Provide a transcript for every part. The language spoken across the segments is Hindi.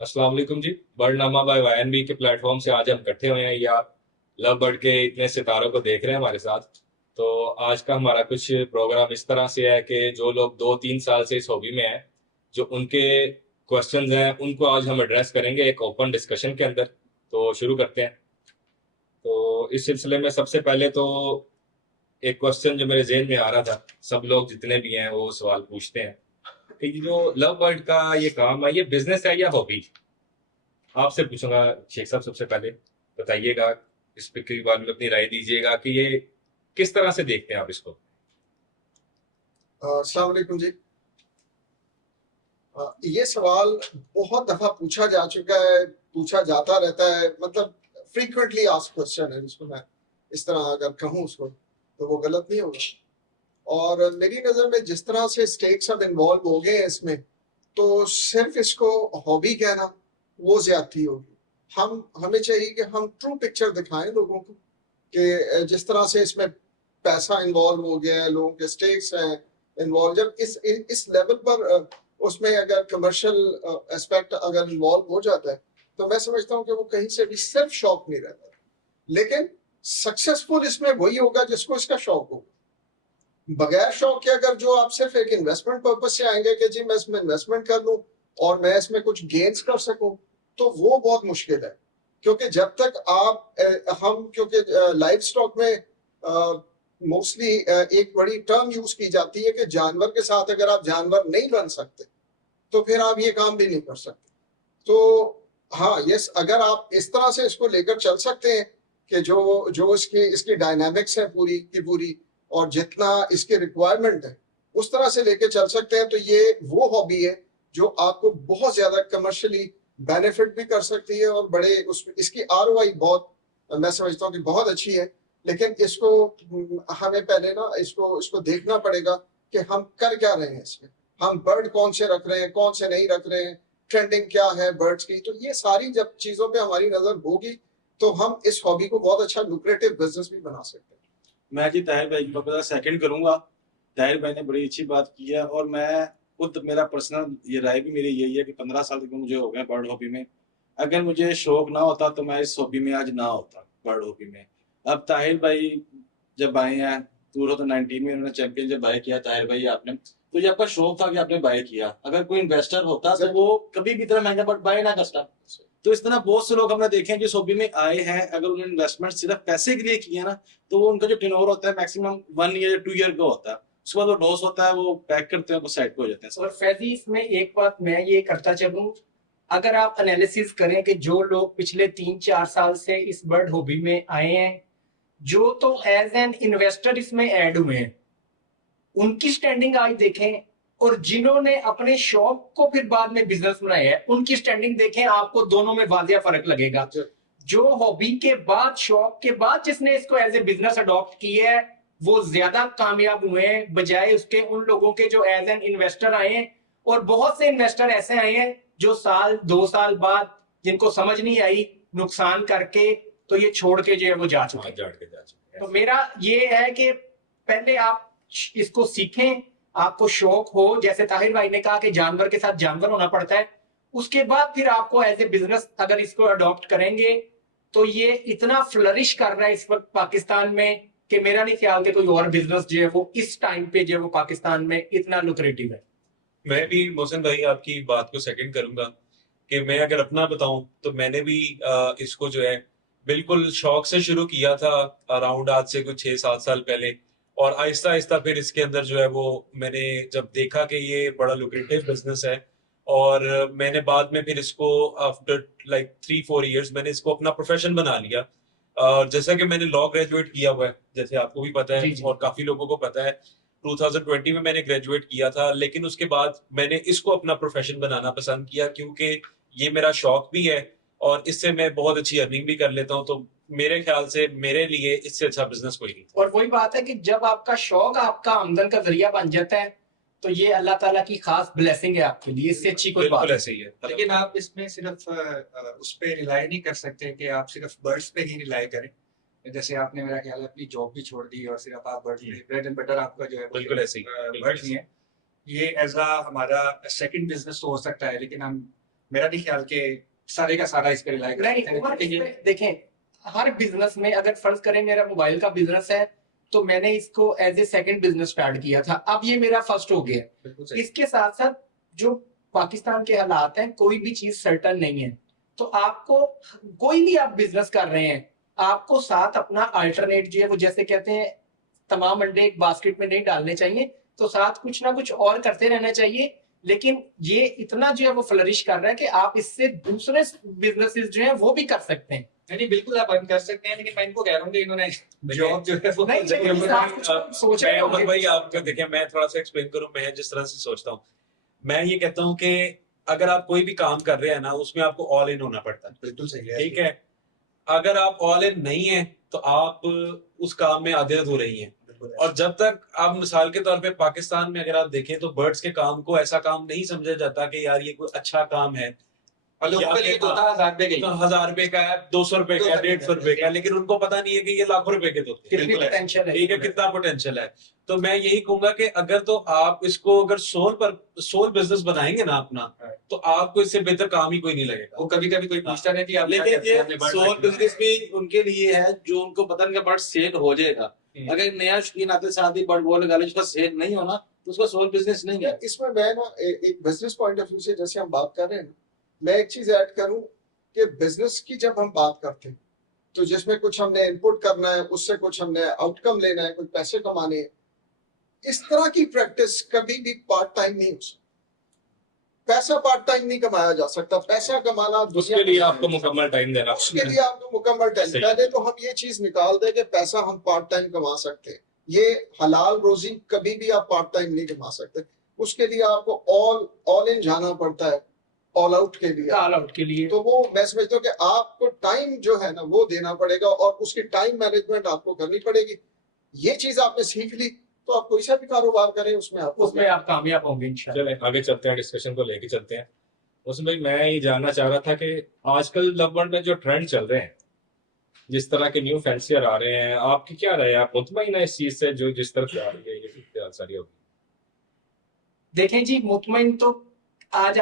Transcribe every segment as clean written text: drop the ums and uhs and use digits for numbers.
अस्सलाम वालेकुम जी। बर्डनामा बाय वायएनबी के प्लेटफॉर्म से आज हम इकट्ठे हुए हैं या लव बर्ड के इतने सितारों को देख रहे हैं हमारे साथ। तो आज का हमारा कुछ प्रोग्राम इस तरह से है कि जो लोग 2-3 साल से इस हॉबी में हैं, जो उनके क्वेश्चंस हैं उनको आज हम एड्रेस करेंगे एक ओपन डिस्कशन के अंदर। तो शुरू करते हैं। तो इस सिलसिले में सबसे पहले तो एक क्वेश्चन जो मेरे जेहन में आ रहा था, सब लोग जितने भी हैं वो सवाल पूछते हैं कि ये जो लव बर्ड का ये काम है, ये बिजनेस है या हॉबी। आपसे पूछूंगा शेख साहब, सबसे पहले बताइएगा, इस पे के बारे में अपनी राय दीजिएगा कि ये किस तरह से देखते हैं आप इसको। अस्सलाम वालेकुम जी। ये सवाल बहुत दफा पूछा जा चुका है, पूछा जाता रहता है, मतलब फ्रीक्वेंटली आस्क्ड क्वेश्चन है। इसको मैं इस तरह अगर कहूँ उसको तो वो गलत नहीं होगा। और मेरी नजर में जिस तरह से स्टेक्स अब इन्वॉल्व हो गए हैं इसमें, तो सिर्फ इसको हॉबी कहना वो ज्यादती होगी। हमें चाहिए कि हम ट्रू पिक्चर दिखाएं लोगों को कि जिस तरह से इसमें पैसा इन्वॉल्व हो गया है, लोगों के स्टेक्स हैं इन्वॉल्व, जब इस लेवल पर उसमें अगर कमर्शियल एस्पेक्ट अगर इन्वॉल्व हो जाता है, तो मैं समझता हूँ कि वो कहीं से भी सिर्फ शौक नहीं रहता। लेकिन सक्सेसफुल इसमें वही होगा जिसको इसका शौक होगा। बगैर शौक के अगर जो आप सिर्फ एक इन्वेस्टमेंट पर्पज से आएंगे कि जी मैं इसमें इन्वेस्टमेंट कर लूं और मैं इसमें कुछ गेन्स कर सकूं, तो वो बहुत मुश्किल है। क्योंकि जब तक आप हम क्योंकि लाइफ स्टॉक में मोस्टली एक बड़ी टर्म यूज की जाती है कि जानवर के साथ अगर आप जानवर नहीं बन सकते तो फिर आप ये काम भी नहीं कर सकते। तो हाँ, यस, अगर आप इस तरह से इसको लेकर चल सकते हैं कि जो जो इसकी डायनामिक्स है पूरी की पूरी, और जितना इसकी रिक्वायरमेंट है उस तरह से लेकर चल सकते हैं, तो ये वो हॉबी है जो आपको बहुत ज्यादा कमर्शियली बेनिफिट भी कर सकती है और बड़े उस इसकी आरओआई बहुत, मैं समझता हूँ कि बहुत अच्छी है। लेकिन इसको हमें पहले ना इसको इसको देखना पड़ेगा कि हम कर क्या रहे हैं इसमें। हम बर्ड कौन से रख रहे हैं, कौन से नहीं रख रहे हैं, ट्रेंडिंग क्या है बर्ड्स की। तो ये सारी जब चीजों पे हमारी नजर होगी तो हम इस हॉबी को बहुत अच्छा लुक्रेटिव बिजनेस भी बना सकते हैं। मैं जी ताहिर भाई को पता सेकंड करूंगा। ताहिर भाई ने बड़ी अच्छी बात की है और मैं खुद मेरा पर्सनल ये राय भी मेरी यही है कि 15 साल तक मुझे हो गए बर्ड हॉबी में। अगर मुझे शौक ना होता तो मैं इस हॉबी में आज ना होता बर्ड हॉबी में। अब ताहिर भाई जब आए हैं 2019 में उन्होंने चैंपियन जब बाय किया ताहिर भाई आपने, तो ये आपका शौक था कि आपने बाय किया। अगर कोई इन्वेस्टर होता तो वो कभी भी इतना महंगा बर्ड बाय ना करता। तो इस तरह बहुत से लोग हमने देखे हैं जो हॉबी में आए हैं, अगर उन्होंने इन्वेस्टमेंट सिर्फ पैसे के लिए किया ना, तो वो उनका जो टर्नओवर होता है मैक्सिमम 1 ईयर या 2 ईयर का होता है। उसके बाद वो लॉस होता है, वो पैक करते हैं, वो साइड पे हो जाते हैं। और फैजी इसमें एक बात मैं ये करता चलूं, अगर आप एनालिसिस करें कि जो लोग पिछले 3-4 साल से इस बर्ड हॉबी में आए हैं, जो तो एज एन इन्वेस्टर इसमें ऐड हुए हैं, उनकी स्टैंडिंग आज देखें, और जिन्होंने अपने शौक को फिर बाद में बिजनेस बनाया है उनकी स्टैंडिंग देखें, आपको दोनों में वाजिया फर्क लगेगा। जो हॉबी के बाद, शौक के बाद जिसने इसको एज ए बिजनेस अडॉप्ट किया है, वो ज्यादा कामयाब हुए हैं बजाय उसके उन लोगों के जो एज एन इन्वेस्टर आए हैं। और बहुत से इन्वेस्टर ऐसे आए हैं जो 1-2 साल बाद जिनको समझ नहीं आई, नुकसान करके तो ये छोड़ के जो है वो जा चुके हैं। तो मेरा ये है कि पहले आप इसको सीखें, आपको शौक हो, जैसे ताहिर भाई ने कहा कि जानवर के साथ जानवर होना पड़ता है, उसके बाद फिर आपको एज ए बिजनेस अगर इसको अडॉप्ट करेंगे तो ये इतना फ्लरिश कर रहा है इस वक्त पाकिस्तान में कि मेरा नहीं ख्याल कि कोई और बिजनेस जो है वो इस टाइम पे जो है वो पाकिस्तान में इतना लुक्रेटिव है। मैं भी मोहसिन भाई आपकी बात को सेकंड करूंगा कि मैं अगर अपना बताऊं तो मैंने भी इसको जो है बिल्कुल शौक से शुरू किया था अराउंड आज से कुछ 6-7 साल पहले। और आहिस्ता आहिस्ता फिर इसके अंदर जो है वो मैंने जब देखा कि ये बड़ा लुक्रेटिव बिजनेस है, और मैंने बाद में फिर इसको आफ्टर लाइक 3-4 इयर्स मैंने इसको अपना प्रोफेशन बना लिया। और जैसा कि मैंने लॉ ग्रेजुएट किया हुआ है, जैसे आपको भी पता है और काफी लोगों को पता है, 2020 में मैंने ग्रेजुएट किया था। लेकिन उसके बाद मैंने इसको अपना प्रोफेशन बनाना पसंद किया क्योंकि ये मेरा शौक भी है और इससे मैं बहुत अच्छी अर्निंग भी कर लेता हूँ। तो मेरे ख्याल से मेरे लिए इससे अच्छा बिजनेस कोई नहीं। और वही बात है कि जब आपका शौक आपका आमदन का जरिया बन जाता है तो ये अल्लाह ताला की खास ब्लेसिंग है आपके लिए, इससे अच्छी कोई बात बिल्कुल ऐसे ही है। लेकिन आप इसमें सिर्फ उस पर रिलाई नहीं कर सकते कि आप सिर्फ बर्ड्स पे ही रिलाई करें। जैसे आपने मेरा ख्याल है अपनी जॉब भी छोड़ दी और सिर्फ आप बर्ड्स पे, ब्रेड एंड बटर आपका जो है बिल्कुल ऐसे ही, बिल्कुल बर्ड्स ऐसे ही है। ये एज अ हमारा सेकंड बिजनेस तो हो सकता है, लेकिन हम मेरा नहीं ख्याल कि सारे का सारा इस पर रिलाई कर नहीं सकते हैं उमर, क्योंकि ये इसमें देखें हर बिजनेस में अगर फर्ज करें मेरा मोबाइल का बिजनेस है तो मैंने इसको as a second business start किया था, अब ये मेरा फर्स्ट हो गया। बिल्कुल सही। इसके साथ साथ जो पाकिस्तान के हालात हैं, कोई भी चीज सर्टन नहीं है, तो आपको कोई भी आप बिजनेस कर रहे हैं, आपको साथ अपना अल्टरनेट जो है वो जैसे कहते हैं तमाम अंडे एक बास्केट में नहीं डालने चाहिए, तो साथ कुछ ना कुछ और करते रहना चाहिए। लेकिन ये इतना जो है वो फ्लरिश कर रहा है कि आप इससे दूसरे बिजनेसेस जो है वो भी कर सकते हैं। नहीं बिल्कुल आप अर्न कर सकते हैं, लेकिन मैं इनको कह रहा हूँ कि इन्होंने जॉब जो है वो नहीं, देखिए, लेकिन मैं- आप कुछ सोच रहे मैं होंगे। उमर भाई आपको देखिए, मैं थोड़ा सा एक्सप्लेन करूं, मैं जिस तरह से सोचता हूँ, मैं ये कहता हूँ कि अगर आप कोई भी काम कर रहे हैं ना, उसमें आपको ऑल इन होना पड़ता है, बिल्कुल सही है। ठीक है। अगर आप ऑल इन नहीं है तो आप उस काम में आधे अधूरे ही हैं। बिल्कुल है। और जब तक आप मिसाल के तौर पे पाकिस्तान में अगर आप देखें तो बर्ड्स के काम को ऐसा काम नहीं समझा जाता कि यार ये कोई अच्छा काम है, और लोगों के लिए तो होता है 1000 रुपए तो का 1000 रुपए का है, 200 रुपए का है, 150 रुपए का है, लेकिन उनको पता नहीं है कि ये लाखों रुपए के तो होते हैं। कितनी बिल्कुल है। पोटेंशियल है। ठीक है, कितना पोटेंशियल है। तो मैं यही कहूंगा कि अगर तो आप इसको अगर सोल बिजनेस बनाएंगे ना अपना, तो आपको इससे बेहतर काम ही कोई नहीं लगेगा। वो कभी कभी कोई पूछता है कि आप क्या लेकिन करते हैं, ये आपने bird सोल रखी है। बिजनेस भी उनके लिए है जो उनको पता नहीं बर्ड सेल हो जाएगा। अगर एक नया शौकीन आते साथ ही बर्ड बॉल लगा ले, उसका सेल नहीं होना तो उसका सोल बिजनेस नहीं है। इसमें मैं ना एक बिजनेस पॉइंट ऑफ व्यू से जैसे हम बात कर रहे हैं ना, मैं एक चीज ऐड करूं कि बिजनेस की जब हम बात करते हैं तो जिसमें कुछ हमने इनपुट करना है, उससे कुछ हमने आउटकम लेना है, कुछ पैसे कमाने हैं, इस तरह की प्रैक्टिस कभी भी पार्ट टाइम नहीं हो सकती। पैसा पार्ट टाइम नहीं कमाया जा सकता। पैसा कमाना उसके लिए आपको मुकम्मल टाइम देना उसके लिए आपको मुकम्मल टाइम, सही। पहले तो हम ये चीज निकाल दें कि पैसा हम पार्ट टाइम कमा सकते हैं। ये हलाल रोजी कभी भी आप पार्ट टाइम नहीं कमा सकते। उसके लिए आपको ऑल इन जाना पड़ता है, ऑल आउट के लिए। ऑल आउट के लिए तो वो मैं समझता हूँ कि आपको टाइम जो है ना वो देना पड़ेगा और उसकी टाइम मैनेजमेंट आपको करनी पड़ेगी। ये चीज आपने सीख ली तो आप कोई सा भी कारोबार करें उसमें आपको उसमें आप कामयाब होंगे इंशाल्लाह। चलें आगे चलते हैं, डिस्कशन को लेके चलते हैं। उसमें मैं ये जानना चाह रहा था कि आजकल लवबर्ड में जो ट्रेंड चल रहे हैं, जिस तरह के न्यू फैंसियर आ रहे हैं, आपकी क्या राय है? आप मुतमईन है इस चीज से जो जिस तरफ से आ रही है ये सारी होगी? देखें जी, मुतमईन तो आज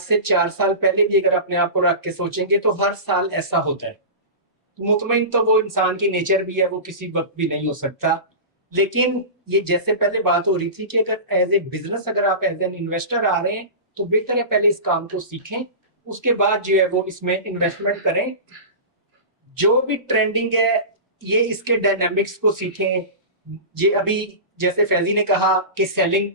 से 4 साल पहले भी अगर अपने आप को रख के सोचेंगे तो हर साल ऐसा होता है। मुतमईन तो वो इंसान की नेचर भी है, वो किसी वक्त भी नहीं हो सकता। लेकिन ये जैसे पहले बात हो रही थी कि अगर एज ए बिजनेस अगर आप एज एन इन्वेस्टर आ रहे हैं तो बेहतर है पहले इस काम को सीखें, उसके बाद जो है वो इसमें इन्वेस्टमेंट करें। जो भी ट्रेंडिंग है ये इसके डायनामिक्स को सीखें। ये अभी जैसे फैजी ने कहा कि सेलिंग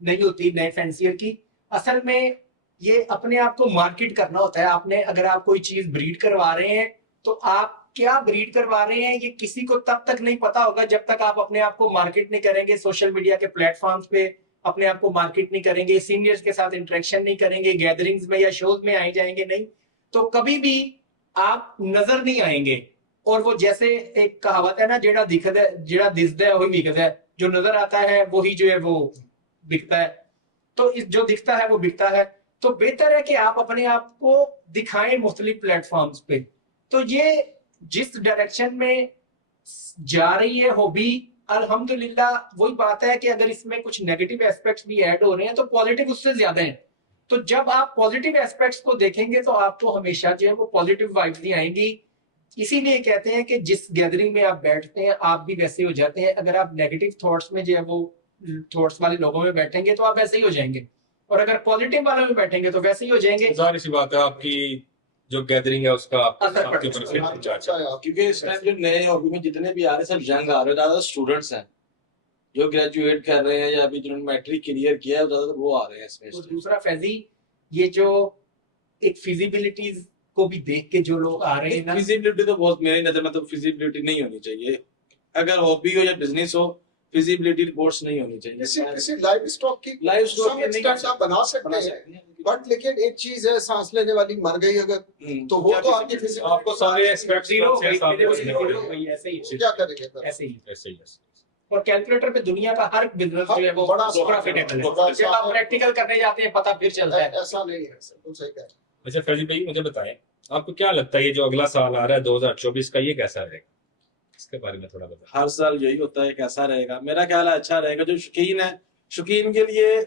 नहीं होती नए फैंसियर की, असल में ये अपने आप को मार्केट करना होता है। आपने अगर आप कोई चीज ब्रीड करवा रहे हैं तो आप क्या ब्रीड करवा रहे हैं ये किसी को तब तक नहीं पता होगा जब तक आप अपने आप को मार्केट नहीं करेंगे, सोशल मीडिया के प्लेटफॉर्म्स पे अपने आप को मार्केट नहीं करेंगे, सीनियर्स के साथ इंटरेक्शन नहीं करेंगे, गैदरिंग्स में या शोज में आए जाएंगे नहीं, तो कभी भी आप नजर नहीं आएंगे। और वो जैसे एक कहावत है ना, जेड़ा दिखता है जेड़ा दिखता है वही बिकता है, जो नजर आता है वही जो है वो बिकता है। तो इस जो दिखता है वो बिकता है। तो बेहतर है कि आप अपने आप को दिखाएं मुख्तलिफ प्लेटफॉर्म्स पे। तो ये जिस डायरेक्शन में जा रही है हॉबी, अल्हम्दुलिल्लाह वही बात है कि अगर इसमें कुछ नेगेटिव एस्पेक्ट्स भी ऐड हो रहे हैं तो पॉजिटिव उससे ज्यादा हैं। तो जब आप पॉजिटिव एस्पेक्ट्स को देखेंगे तो आपको हमेशा जो है वो पॉजिटिव वाइब्स ही आएंगी। इसीलिए कहते हैं कि जिस गैदरिंग में आप बैठते हैं आप भी वैसे हो जाते हैं। अगर आप नेगेटिव थॉट्स में जो है वो थॉट्स वाले लोगों में बैठेंगे तो आप वैसे ही हो जाएंगे, और अगर पॉजिटिव वालों में बैठेंगे तो वैसे ही हो जाएंगे। जाहिर सी बात है आपकी जो गैदरिंग है उसका असर आपके पड़ता ऊपर है। इफेक्ट पहुंचा है। क्योंकि इस टाइम जो नए हॉबी में जितने भी आ रहे हैं सब यंग आ रहे हैं, ज्यादा स्टूडेंट्स हैं जो ग्रेजुएट कर रहे हैं या अभी जिन्होंने मैट्रिक क्लियर किया है, ज्यादातर वो आ रहे हैं इसमें। और दूसरा फैजी, ये जो एक फिजिबिलिटीज को भी देख के जो लोग आ रहे हैं ना, फिजिबिलिटी तो बहुत, मेरी नजर में तो फिजिबिलिटी नहीं होनी चाहिए। अगर हॉबी हो या बिजनेस हो, फिजिबिलिटी रिपोर्ट्स नहीं होनी किसी चाहिए। किसी लाइव स्टॉक की लाइव स्टॉक some की नहीं extent आप बना सकते हैं, बट लेकिन एक चीज है, सांस लेने वाली मर गई अगर तो वो तो आपकी फिजिकल आपको सारे एस्पेक्ट्स जीरो से सामने रखने पड़ेंगे। वही ऐसे ही क्या करेंगे फिर? ऐसे ही। ऐसे ही है। और कैलकुलेटर पे दुनिया का हर बिजनेस जो है वो बड़ा प्रॉफिटेबल बड़ा है। जब आप प्रैक्टिकल करने जाते हैं पता फिर चलता है। ऐसा नहीं है, बिल्कुल सही कह रहे हैं। अच्छा फैजी भाई मुझे बताएं, आपको क्या लगता है ये जो अगला साल आ रहा है 2024 का, ये कैसा रहेगा? इसके बारे में थोड़ा बताएं। हर साल यही होता है, कैसा रहेगा? मेरा ख्याल है अच्छा रहेगा। जो शौकीन है, शौकीन के लिए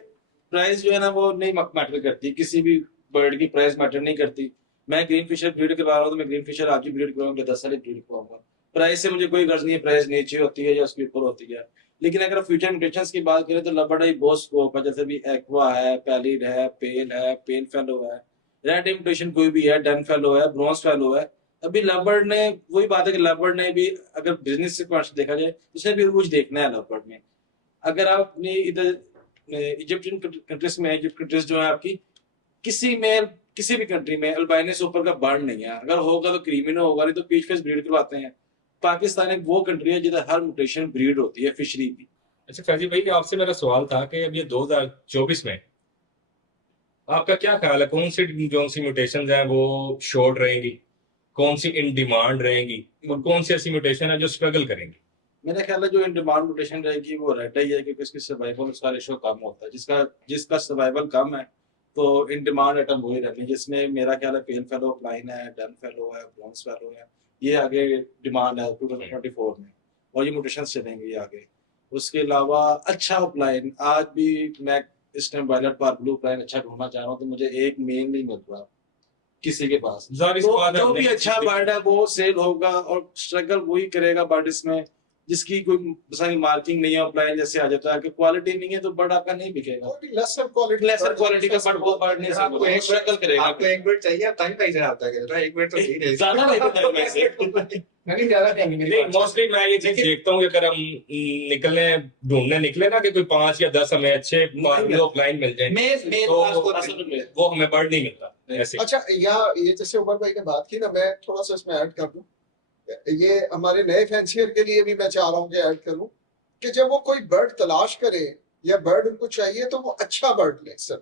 प्राइस जो है ना वो नहीं मैटर करती। किसी भी बर्ड की प्राइस मैटर नहीं करती। मैं ग्रीन फिशर ब्रीड करवा रहा हूँ तो मैं ग्रीन फिशर आज ही ब्रीड करवाऊंगा, 10 साल ब्रीड करवाऊंगा। प्राइस से मुझे कोई गर्ज नहीं है, प्राइस नीचे होती है या उसके ऊपर होती है। लेकिन अगर फ्यूचर म्यूटेशंस की बात करें तो लबर्ड है बहुत स्कोप है, जैसे भी एक्वा है, पैलिड है, पेन फेलो है, रेड म्यूटेशन कोई भी है, डन फेलो है, ब्रॉन्ज फेलो है। अभी लबर्ड ने वही बात है कि लबर्ड ने भी अगर बिजनेस से पॉइंट से देखा जाए उसने भी कुछ देखना है लबर्ड में। अगर आप अपनी इधर इजिप्शियन कंट्रीज में, इजिप्ट कंट्रीज जो है आपकी, किसी भी कंट्री में अल्बाइनस ऊपर का बर्ड नहीं है। अगर होगा तो क्रीमिनो होगा, नहीं तो पीच फेस ब्रीड करवाते हैं। पाकिस्तान एक वो कंट्री है जिधर हर म्यूटेशन ब्रीड होती है फिशरी की। अच्छा फैजी भाई, आपसे मेरा सवाल था कि अब ये 2024 में आपका क्या ख्याल है, कौन सी म्यूटेशन हैं वो शॉर्ट रहेंगी, कौन सी इन डिमांड रहेंगी, और कौन सी ऐसी म्यूटेशन है जो स्ट्रगल करेंगी? मेरा ख्याल है जो इन डिमांड म्यूटेशन रहेगी वो रेड ही है, क्योंकि उसकी सर्वाइवल उसका रेशो कम होता है। जिसका सर्वाइवल कम है तो इन डिमांड आइटम वही रहने, जिसमें मेरा ख्याल है पेल फेलो, प्लाइन है, डन फेलो है, ब्रॉन्ज फेलो है, ये आगे डिमांड है 2024 में, और ये म्यूटेशन चलेंगे ये आगे। उसके अलावा अच्छा प्लाइन, आज भी मैं इस टाइम वायलेट पार ब्लू प्लाइन अच्छा ढूंढना चाह रहा हूँ तो मुझे एक मेन नहीं मिल रहा किसी के पास। जाहिर सी बात है, जो भी अच्छा बर्ड है वो सेल होगा, और स्ट्रगल वही करेगा बर्ड इसमें जिसकी कोई मार्किंग नहीं है, ऑफलाइन जैसे आ जाता है कि क्वालिटी नहीं है तो बर्ड आपका नहीं बिकेगा। लेसर क्वालिटी का बर्ड वो बर्ड नहीं आपको एक स्ट्रगल करेगा। आपको एक मिनट चाहिए, आप टाइम पैसे आता है, एक मिनट तो ठीक है। ज्यादा नहीं देता वैसे। नहीं ज्यादा टाइम नहीं, मोस्टली मैं ये चीज देखता हूँ कि अगर हम ढूंढने निकले ना कि कोई 5 या 10 हमें अच्छे ऑफलाइन मिल जाए, मेन वो हमें बर्ड नहीं मिलता ऐसे। अच्छा, ये जैसे उमर भाई ने बात की ना, मैं थोड़ा सा इसमें ऐड कर दूं। ये हमारे नए फैंसियर के लिए भी मैं चाह रहा हूँ कि ऐड करूं कि जब वो कोई बर्ड तलाश करे या बर्ड उनको चाहिए तो वो अच्छा बर्ड ले। सर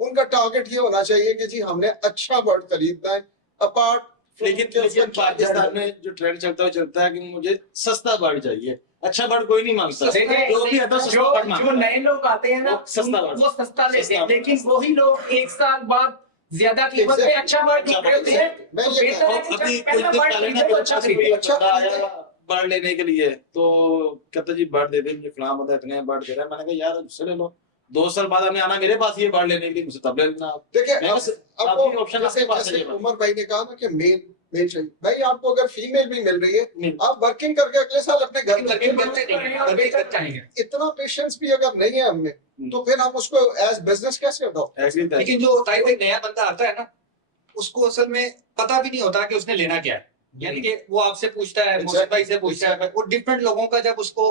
उनका टारगेट ये होना चाहिए कि जी हमने अच्छा बर्ड खरीदना है, अपार्ट। लेकिन पाकिस्तान में जो ट्रेंड चलता है कि मुझे सस्ता बर्ड चाहिए, अच्छा बर्ड कोई नहीं मांगता। जो भी आता है सस्ता बर्ड मांगता जो है। नए लोग आते हैं ना वो सस्ता बर्ड। वो सस्ता लेते हैं, सस्ता लेकिन वही लोग 1 साल बाद ज्यादा कीमत पे अच्छा बर्ड ढूंढ रहे होते हैं। मैं तो ये बेहतर है कि अभी जब कुछ पहला दिन बर्ड पहले खरीदे ना तो अच्छा खरीदे। बर्ड लेने के लिए तो कहता जी बर्ड दे दे मुझे, फलां बंदा इतने बर्ड दे रहा है। मैंने कहा यार उससे ले लो, 2 साल बाद हमें आना मेरे पास ये बर्ड लेने के लिए, मुझे तब ले लेना आप। देखिए मैं बस अब आपकी वो option आपके पास जैसे है। उमर भाई ने कहा ना कि मेल चाहिए, भाई आपको अगर फीमेल भी मिल रही है नहीं। आप वर्किंग करके अगले साल अपने घर में लेकिन बनते नहीं हैं और बेहतर चाहेंगे। इतना पेशेंस भी अगर नहीं है हमें तो फिर हम उसको एज बिजनेस कैसे अडॉप्ट? Agree that। लेकिन जो ताई भाई नया बंदा आता है ना, उसको असल में पता भी नहीं होता कि उसने लेना क्या है। यानी कि वो आपसे पूछता है, मोहसिन भाई से पूछता है, वो डिफरेंट लोगों का जब उसको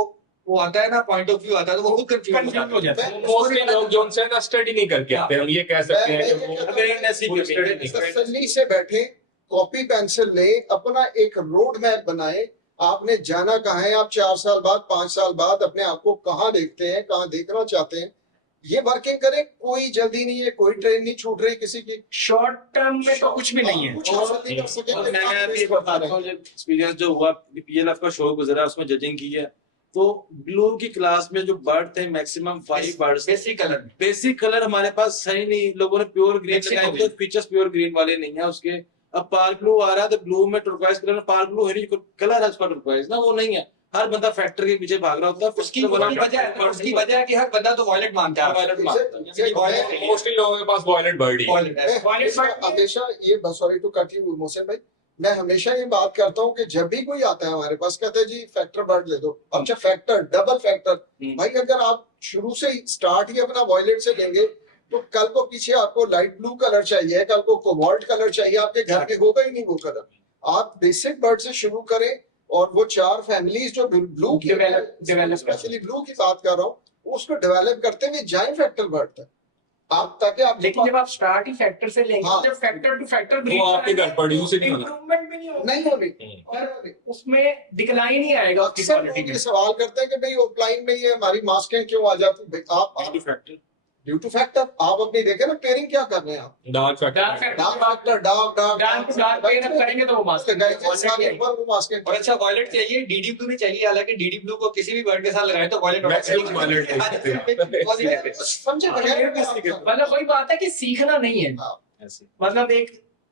वो आता है ना पॉइंट ऑफ व्यू आता है तो वो खुद कंफ्यूज हो जाता है। मोस्टली लोग जो उनसे ना स्टडी नहीं करके आते, हम ये कह सकते हैं कि वो Awareness ही पूरी कमी study है। नहीं करते। तसल्ली से बैठे, कॉपी पेंसिल ले, अपना एक रोड मैप बनाए। आपने जाना कहाँ है, आप 4 साल बाद 5 साल बाद अपने आप को कहाँ देखते हैं, कहाँ देखना चाहते हैं, ये वर्किंग करें। कोई जल्दी नहीं है, कोई ट्रेन नहीं छूट रही किसी की। शॉर्ट टर्म में तो कुछ भी नहीं है। कुछ हासिल नहीं कर सके। और मैं भी एक बताता हूँ, एक्सपीरियंस जो हुआ, पीएलएफ का शो गुजरा उसमें जजिंग की है, तो ब्लू की क्लास में जो बर्ड थे मैक्सिमम 5 बर्ड्स। बेसिक कलर हमारे पास सही नहीं, लोगों ने प्योर ग्रीन लगाए तो फीचर्स प्योर ग्रीन वाले नहीं है उसके। अब पार्क ब्लू आ रहा है तो ब्लू में टर्कोइज कलर, पार्क ब्लू है नहीं, कलर है उसका टर्कोइज ना, वो नहीं है। हर बंदा फैक्ट्री के पीछे भाग रहा होता है। उसकी वजह है कि हर बंदा तो वॉयलेट मांगता है। Violet मांगता है। मोस्टली लोगों के पास वॉयलेट बर्ड ही है। हमेशा ये, sorry to cut you Mohsin भाई, मैं हमेशा ये बात करता हूँ कि जब भी कोई आता है हमारे पास, कहते हैं जी फैक्टर बर्ड ले दो। अच्छा फैक्टर, डबल फैक्टर, भाई अगर आप शुरू से ही स्टार्ट ही अपना वॉयलेट से लेंगे तो कल को पीछे आपको लाइट ब्लू कलर चाहिए, कल को कोबाल्ट कलर चाहिए, आपके घर में होगा ही नहीं वो कलर। आप बेसिक बर्ड से शुरू करें, और वो 4 फैमिलीज जो ब्लू की, स्पेशली ब्लू की बात कर रहा हूँ, उसको डेवलप करते हुए जाए फैक्टर बर्ड तक आप, ताकि आप। लेकिन जब आप स्टार्ट ही फैक्टर से लेंगे, हाँ। जब फैक्टर टू फैक्टर वो आपके घर प्रोड्यूस ही नहीं होना। इम्प्रूवमेंट भी नहीं होगा नहीं होगी। और उसमें डिक्लाइन ही आएगा उसकी अक्सर क्वालिटी लोग में। ये सवाल करते हैं कि भाई ऑफलाइन में ये हमारी मास्किंग क्यों आ जाती है। आप ड्यू टू फैक्टर, आप अपनी देखे ना पेयरिंग क्या कर रहे हैं आप। Dark dark factor factor dark factor, dark dark to dark pen up करेंगे तो वो मास्किंग मास्किंग। और अच्छा वॉयलेट चाहिए, डीडी ब्लू भी चाहिए। हालांकि डीडी ब्लू को किसी भी बर्ड के साथ लगाए तो वॉयलेट Maximum violet है। समझे बगैर मतलब वही बात है कि सीखना नहीं है। हाँ। मतलब एक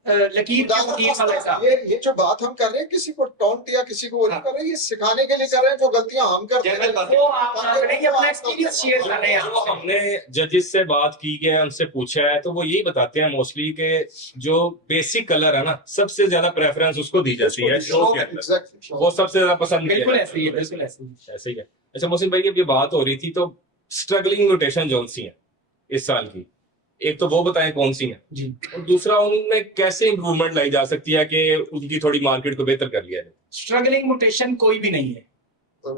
लकीर के वकील वाला हिसाब। ये जो बात हम कर रहे हैं किसी को टॉन्ट या किसी को वो नहीं कर रहे हैं, ये सिखाने के लिए कर रहे हैं जो गलतियां हम करते हैं। वो आप ना करें कि अपना एक्सपीरियंस शेयर कर रहे हैं जो आपसे। हमने जजेस से बात की है, उनसे पूछा है, तो वो यही बताते हैं मोस्टली कि जो बेसिक कलर है ना, सबसे ज्यादा प्रेफरेंस उसको दी जाती है शो के अंदर, Exactly. वो सबसे ज्यादा पसंद किया बिल्कुल जाता ऐसे ही है, बिल्कुल ऐसे ही है। ऐसे ही है। अच्छा मोहसिन भाई, अब ये बात हो रही थी तो स्ट्रगलिंग म्यूटेशन जोन सी है इस साल की, एक तो वो बताएं कौन सी है, जी। और दूसरा उनमें कैसे इंप्रूवमेंट लाई जा सकती है कि उनकी थोड़ी मार्केट को बेहतर कर लिया जाए। स्ट्रगलिंग म्यूटेशन कोई भी नहीं है।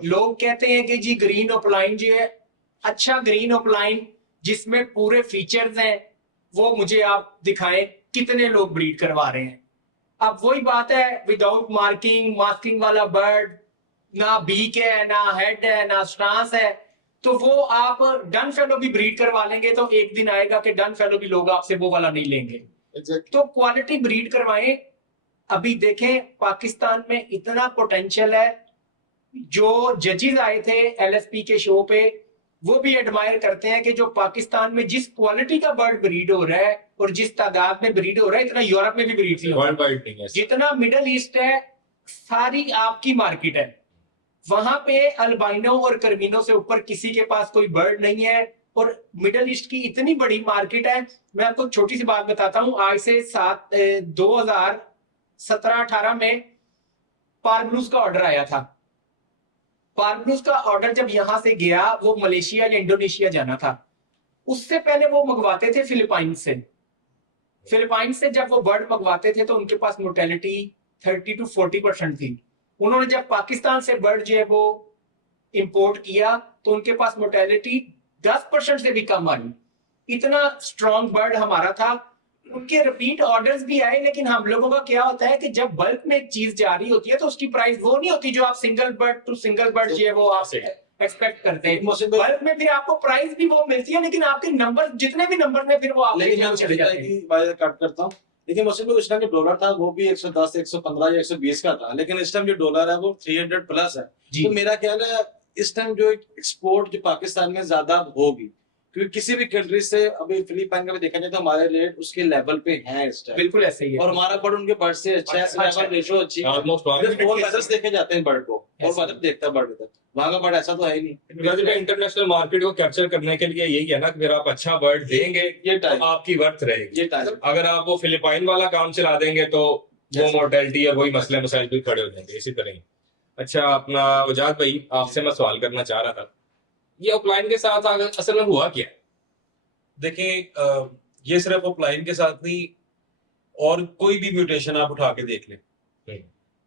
लोग कहते हैं कि जी ग्रीन ऑफलाइन जो है, अच्छा ग्रीन ऑफलाइन जिसमें पूरे फीचर्स हैं, वो मुझे आप दिखाएं कितने लोग ब्रीड करवा रहे हैं। अब वही बात है, विदाउट मार्किंग, मास्किंग वाला बर्ड, ना बीक है, ना हेड है, ना स्टांस है, तो वो आप डन फेलो भी ब्रीड करवा लेंगे तो एक दिन आएगा कि डन फेलो भी लोग आपसे वो वाला नहीं लेंगे। Exactly. तो क्वालिटी ब्रीड करवाएं। अभी देखें पाकिस्तान में इतना पोटेंशियल है, जो जजेस आए थे एलएसपी के शो पे वो भी एडमायर करते हैं कि जो पाकिस्तान में जिस क्वालिटी का बर्ड ब्रीड हो रहा है और जिस तादाद में ब्रीड हो रहा है, इतना यूरोप में भी ब्रीड नहीं हो रहा। वर्ल्ड वाइड नहीं है। जितना मिडल ईस्ट है सारी आपकी मार्केट है, वहां पे अल्बाइनो और कर्मिनो से ऊपर किसी के पास कोई बर्ड नहीं है, और मिडल ईस्ट की इतनी बड़ी मार्केट है। मैं आपको छोटी सी बात बताता हूं, आज से 2017-18 में पारब्लूज का ऑर्डर आया था। पारब्लूज का ऑर्डर जब यहां से गया, वो मलेशिया या इंडोनेशिया जाना था, उससे पहले वो मंगवाते थे फिलीपाइंस से। फिलीपाइंस से जब वो बर्ड मंगवाते थे तो उनके पास मोर्टेलिटी 30 to 40% थी। उन्होंने जब पाकिस्तान से बर्ड जो है वो इंपोर्ट किया तो उनके पास मोर्टेलिटी 10% से भी कम आई। इतना स्ट्रॉन्ग बर्ड हमारा था। उनके रिपीट ऑर्डर्स भी आए, लेकिन हम लोगों का क्या होता है कि जब बल्क में एक चीज जा रही होती है तो उसकी प्राइस वो नहीं होती जो आप single bird to single bird जो है वो आप एक्सपेक्ट करते हैं। मोहसिन भाई, बल्क में फिर आपको प्राइस भी वो मिलती है, लेकिन आपके नंबर जितने भी नंबर में फिर वो आप लेकिन मैं चले जाते हैं। कट करता हूँ। लेकिन मोहसिन भाई, उस टाइम जो डॉलर था वो भी 110, 115 या 120 का था, लेकिन इस टाइम जो डॉलर है वो 300 प्लस है। जी। तो मेरा ख्याल है इस टाइम जो एक्सपोर्ट जो पाकिस्तान में ज्यादा होगी, क्योंकि किसी भी कंट्री से अभी फिलीपाइन का भी देखा जाए तो हमारे रेट उसके लेवल पे हैं इस टाइम, बिल्कुल ऐसे ही है। और हमारा बर्ड उनके बर्ड से अच्छा है, अच्छा है। लेवल रेशो अच्छी है। ऑलमोस्ट और वेदर्स देखे जाते हैं बर्ड को, और ऐसे। वेदर देखता है बर्ड इधर, वहां का बर्ड ऐसा तो है ही नहीं। इंटरनेशनल मार्केट को कैप्चर करने के लिए यही है ना कि फिर आप अच्छा बर्ड देंगे ये तो टाइम, आपकी वर्थ रहेगी। ये टाइम। अगर आप वो फिलिपाइन वाला काम चला देंगे तो वो मोर्टेलिटी और वही मसले मसाइल भी खड़े हो जाएंगे इसी तरह ही। अच्छा, अपना वजाद भाई, आपसे मैं सवाल करना चाह रहा था, ये ऑफलाइन के साथ असल में हुआ क्या? देखें, ये सिर्फ अपलाइन के साथ नहीं, और कोई भी म्यूटेशन आप उठा के देख लें,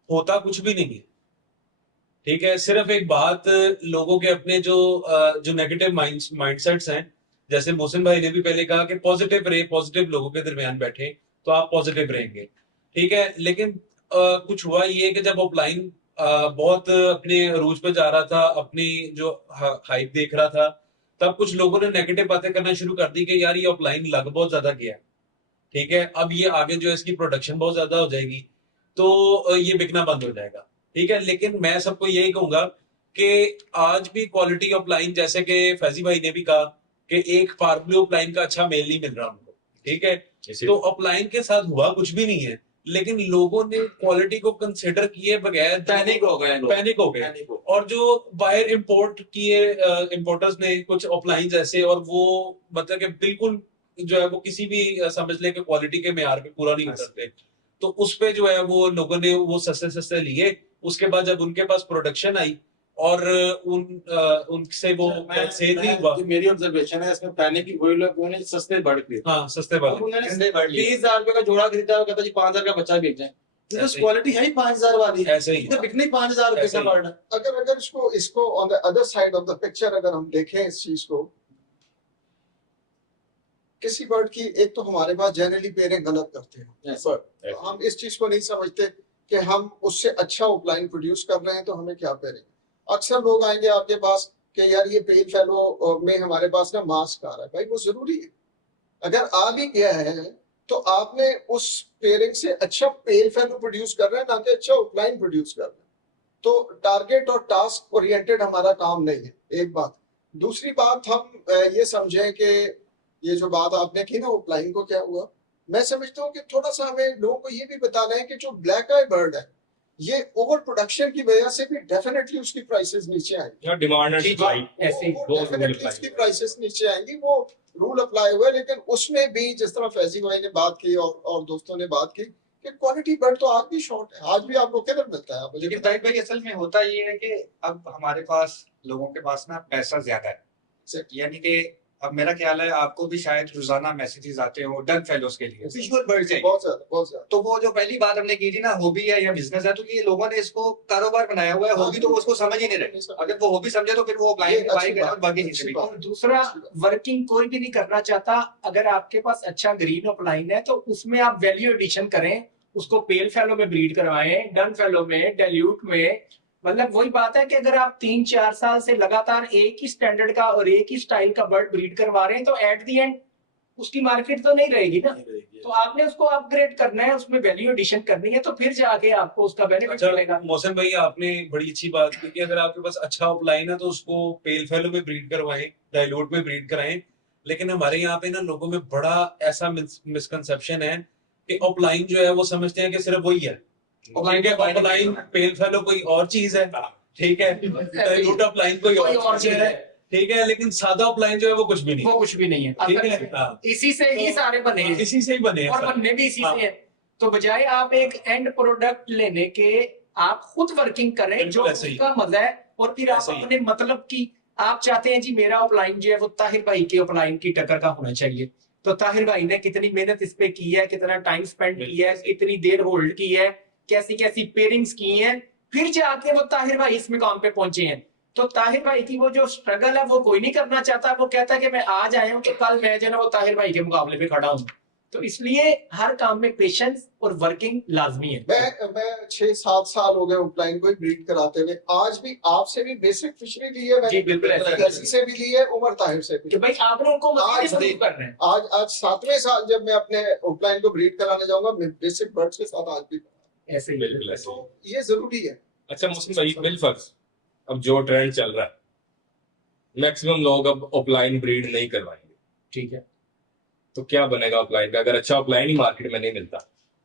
होता कुछ भी नहीं है। ठीक है, सिर्फ एक बात, लोगों के अपने जो नेगेटिव माइंडसेट्स हैं, जैसे मोहसिन भाई ने भी पहले कहा कि पॉजिटिव रहे, पॉजिटिव लोगों के दरमियान बैठे तो आप पॉजिटिव रहेंगे। ठीक है, लेकिन कुछ हुआ ये कि जब ऑफलाइन बहुत अपने अरूज पे जा रहा था, अपनी जो हाइप देख रहा था, तब कुछ लोगों ने नेगेटिव बातें करना शुरू कर दी कि यार ये ऑफलाइन लग बहुत ज्यादा गया। ठीक है, अब ये आगे जो है इसकी प्रोडक्शन बहुत ज्यादा हो जाएगी तो ये बिकना बंद हो जाएगा। ठीक है, लेकिन मैं सबको यही कहूंगा कि आज भी क्वालिटी ऑफलाइन, जैसे कि फैजी भाई ने भी कहा कि एक फार्मूले ऑफलाइन का अच्छा मेल नहीं मिल रहा उनको। ठीक है, तो ऑफलाइन के साथ हुआ कुछ भी नहीं है, लेकिन लोगों ने क्वालिटी को कंसिडर किए बगैर पैनिक हो गए लोग। पैनिक हो गए। पैनिक हो। और जो बाहर इंपोर्ट किए इंपोर्टर्स ने कुछ ऑफलाइन जैसे, और वो मतलब कि बिल्कुल जो है वो किसी भी समझ ले कि क्वालिटी के मेयार पे पूरा नहीं उतरते, तो उस पे जो है वो लोगों ने वो सस्ते सस्ते लिए। उसके बाद जब उनके पास प्रोडक्शन आई और उनसे वो सेल नहीं हुआ। जो मेरी ऑब्जर्वेशन है इसमें, पैनिक की वही लोग उन्होंने सस्ते बर्ड खरीदे। हाँ, सस्ते अब वाले। उन्होंने गंदे bird लिए। 30,000 रुपए का जोड़ा खरीदा, वो कहता जी 5,000 का बच्चा बेच जाए, ऐसे ही। क्वालिटी है ही 5,000 वाली, ऐसे ही। तो बिकने 5,000 रुपए ऐसे का ही। बर्ड है। अगर इसको on the other side of the picture अगर हम देखें इस चीज को, किसी बर्ड की, एक तो हमारे पास जनरली पेरेंट गलत करते हैं, Yes. पर हम इस चीज को नहीं समझते कि हम उससे अच्छा ऑफलाइन प्रोड्यूस कर रहे हैं तो हमें क्या पेरेंट। अक्सर लोग आएंगे आपके पास कि यार ये पेल फेलो में हमारे पास ना मास्क आ रहा है। भाई वो जरूरी है, अगर आ भी गया है तो आपने उस पेयरिंग से अच्छा पेल फेलो प्रोड्यूस कर रहे हैं, ना कि अच्छा ऑफलाइन प्रोड्यूस कर रहे हैं। तो टारगेट और टास्क ओरिएंटेड हमारा काम नहीं है, एक बात। दूसरी बात, हम ये समझें कि ये जो बात आपने की ना ऑफलाइन को क्या हुआ, मैं समझता हूँ कि थोड़ा सा हमें लोगों को ये भी बताना है कि जो ब्लैक आई बर्ड है ये ओवर प्रोडक्शन की वजह से भी डेफिनेटली उसकी प्राइसेस नीचे आएंगी। या डिमांड एंड जी, सप्लाई ऐसे वो दो डेफिनेटली rule उसकी apply प्राइसेस नीचे आएंगी, वो रूल अप्लाई हुआ है। लेकिन उसमें भी जिस तरह फैजी भाई ने बात की और दोस्तों ने बात की कि क्वालिटी बर्ड तो आज भी शॉर्ट है, आज भी आपको किधर मिलता है? आप मुझे लेकिन ताहिर भाई असल में होता ये है कि अब हमारे पास लोगों के पास ना पैसा ज्यादा है, बताइए। यानी कि अब मेरा ख्याल है आपको भी शायद रोजाना मैसेजेस आते हो डन फेलोज के लिए विजुअल बर्ड चाहिए। बहुत ज्यादा, बहुत ज्यादा। तो वो जो पहली बात हमने की थी ना, हॉबी है या बिजनेस है, तो ये लोगों ने इसको कारोबार बनाया हुआ है। हॉबी तो वो उसको समझ ही नहीं रहे। अगर वो हॉबी समझे तो फिर वो ये ऑफलाइन बाई अच्छी करें और बात, बाकी अच्छी चीजें भी बात। करें। और दूसरा, वर्किंग कोई भी नहीं करना चाहता। अगर आपके पास अच्छा ग्रीन ऑफलाइन है तो उसमें आप वैल्यू एडिशन करें, उसको पेल फेलो में ब्रीड करवाएं, डन फेलो में, डाइल्यूट में। मतलब वही बात है कि अगर आप 3-4 साल से लगातार एक ही स्टैंडर्ड का और एक ही स्टाइल का बर्ड ब्रीड करवा रहे हैं तो एट दी एंड उसकी मार्केट तो नहीं रहेगी ना। तो आपने उसको अपग्रेड करना है, उसमें वैल्यू एडिशन करनी है, तो फिर जाके आपको उसका बेनिफिट अच्छा मिलेगा। मौसम भाई, आपने बड़ी अच्छी बात की कि अगर आपके पास अच्छा ऑफलाइन है तो उसको पेल फेलो में ब्रीड करवाएं, डाइल्यूट में ब्रीड कराएं। लेकिन हमारे यहाँ पे ना लोगों में बड़ा ऐसा मिसकंसेप्शन है कि ऑफलाइन जो है वो समझते हैं कि सिर्फ वही है। ऑफलाइन पेल फेलो कोई और चीज है, ठीक है, डाइल्यूट ऑफलाइन कोई और चीज है, ठीक है, लेकिन सादा ऑफलाइन जो है वो कुछ भी नहीं वो कुछ भी नहीं है। ठीक असल है। में हाँ, इसी से ही सारे बने हैं इसी से ही बने हैं और सब। बनने भी इसी हाँ। से है। तो बजाय आप एक एंड प्रोडक्ट लेने के आप खुद वर्किंग करें जो बिल्कुल ऐसे ही। उसका मजा है, और फिर आप ऐसे ही। अपने मतलब की आप चाहते हैं जी मेरा ऑफलाइन जो है वो ताहिर भाई के ऑफलाइन की टक्कर का होना चाहिए। तो ताहिर भाई ने कितनी मेहनत इस पे की है, कितना टाइम स्पेंड किया है, कितनी देर होल्ड की है, कैसी कैसी पेयरिंग्स की हैं, फिर जाके वो ताहिर भाई इस मुकाम पे पहुंचे हैं। तो ताहिर भाई की वो जो स्ट्रगल है वो कोई नहीं करना चाहता। वो कहता है कि मैं आज आया हूं तो कल मैं जो है ना वो ताहिर भाई के मुकाबले पे खड़ा हूं। तो इसलिए हर काम में पेशेंस और वर्किंग लाजमी है। मैं 6-7 साल हो गए ऑफलाइन को ब्रीड कराते हुए। आज भी आपसे भी बेसिक फिशरी ली है जी, बिल्कुल ऐसा है। फैजी से भी ली है, उमर ताहिर से भी। कि भाई आपने उनको आज मजबूत कर रहे हैं। आज 7वें साल जब मैं अपने ऑफलाइन को ब्रीड कराने जाऊंगा, मैं बेसिक बर्ड्स के साथ आज भी। ऐसे ही बिल्कुल ऐसे तो ही। ये जरूरी है। अच्छा मुस्लिम भाई, बिलफर्ज अब जो ट्रेंड चल रहा है, मैक्सिमम लोग अब ऑफलाइन ब्रीड नहीं करवाएंगे, ठीक है। तो क्या बनेगा ऑफलाइन का? अगर अच्छा ऑफलाइन ही मार्केट में नहीं मिलता